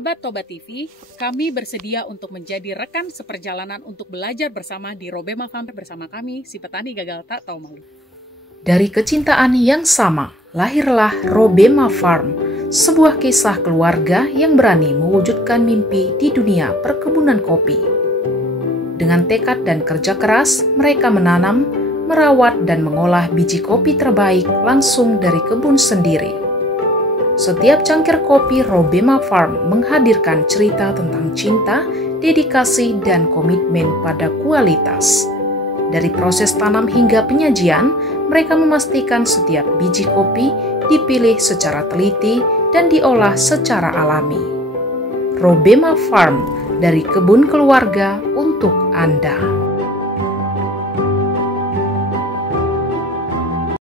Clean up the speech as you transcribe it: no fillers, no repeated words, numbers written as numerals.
Sahabat Toba TV, kami bersedia untuk menjadi rekan seperjalanan untuk belajar bersama di Robema Farm bersama kami, si petani gagal tak tahu malu. Dari kecintaan yang sama, lahirlah Robema Farm, sebuah kisah keluarga yang berani mewujudkan mimpi di dunia perkebunan kopi. Dengan tekad dan kerja keras, mereka menanam, merawat, dan mengolah biji kopi terbaik langsung dari kebun sendiri. Setiap cangkir kopi Robema Farm menghadirkan cerita tentang cinta, dedikasi, dan komitmen pada kualitas. Dari proses tanam hingga penyajian, mereka memastikan setiap biji kopi dipilih secara teliti dan diolah secara alami. Robema Farm, dari kebun keluarga untuk Anda.